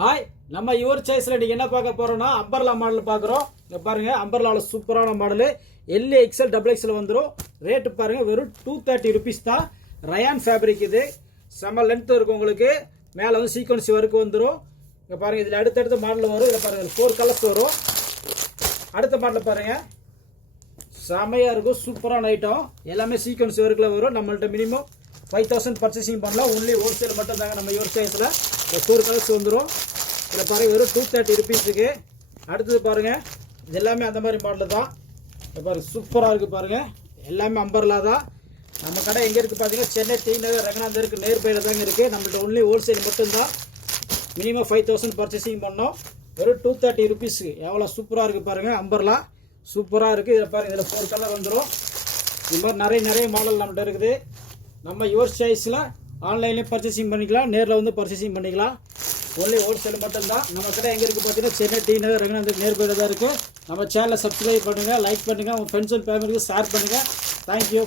Hi, நம்ம your சாய்ஸில் நீங்கள் என்ன பார்க்க போகிறோம்னா அம்பர்லா மாடல் பார்க்குறோம். இங்கே பாருங்கள், அம்பர்லாவில் சூப்பரான model L XL double XL வந்துடும். ரேட்டு பாருங்கள், வெறும் 230 ருபீஸ் தான். ரயான் ஃபேப்ரிக் இது. செம்ம லென்த்து இருக்கும் உங்களுக்கு. மேலே வந்து சீக்வன்ஸ் ஒர்க்கு வந்துடும். இங்கே பாருங்கள், இதில் அடுத்தடுத்த மாடல் வரும். இதில் பாருங்கள் 4 கலர்ஸ் வரும். அடுத்த மாடலில் பாருங்கள், செமையாக இருக்கும். சூப்பரான ஐட்டம். எல்லாமே சீக்வன்ஸ் ஒர்க்கில் வரும். நம்மள்ட்ட மினிமம் 5000 பர்ச்சேசிங் பண்ணலாம். ஒன்லி ஹோல்சேல் மட்டும் தாங்க நம்ம யுவர் சாய்ஸில். 4 கலர்ஸ் வந்துடும். இதில் பாருங்கள், வெறும் 230 ருபீஸுக்கு. அடுத்தது பாருங்கள், இது எல்லாமே அந்த மாதிரி மாடல் தான். இப்போ பாருங்கள், சூப்பராக இருக்குது பாருங்கள். எல்லாமே அம்பர்லா தான். நம்ம கடை எங்கே இருக்குது பார்த்தீங்கன்னா, சென்னை டி நகர் ரங்கநாதருக்கு நேர்பையில் தாங்க இருக்குது. நம்மள்ட்ட ஒன்லி ஹோல்சேல் மட்டும்தான். மினிமம் 5000 பர்ச்சேசிங் பண்ணோம். வெறும் 230 ருபீஸுக்கு. எவ்வளோ சூப்பராக இருக்குது பாருங்கள். அம்பர்லா சூப்பராக இருக்குது. இதில் பாருங்கள், இதில் 4 கலர் வந்துடும். இது மாதிரி நிறைய மாடல் நம்மகிட்ட இருக்குது. நம்ம யுவர் சாய்ஸில் ஆன்லைன்லேயும் பர்ச்சேசிங் பண்ணிக்கலாம், நேரில் வந்து பர்ச்சேசிங் பண்ணிக்கலாம். ஒன்லி ஹோல்சேல் மட்டும்தான். நம்ம கடை எங்கே இருக்குது பார்த்தீங்கன்னா, சென்னை டி நகர் ரங்கநாதருக்கு நேர்பையில் தான் இருக்குது. நம்ம சேனலை சப்ஸ்கிரைப் பண்ணுங்கள், லைக் பண்ணுங்கள், உங்கள் ஃப்ரெண்ட்ஸ் அண்ட் ஃபேமிலிக்கு ஷேர் பண்ணுங்கள். தேங்க்யூ.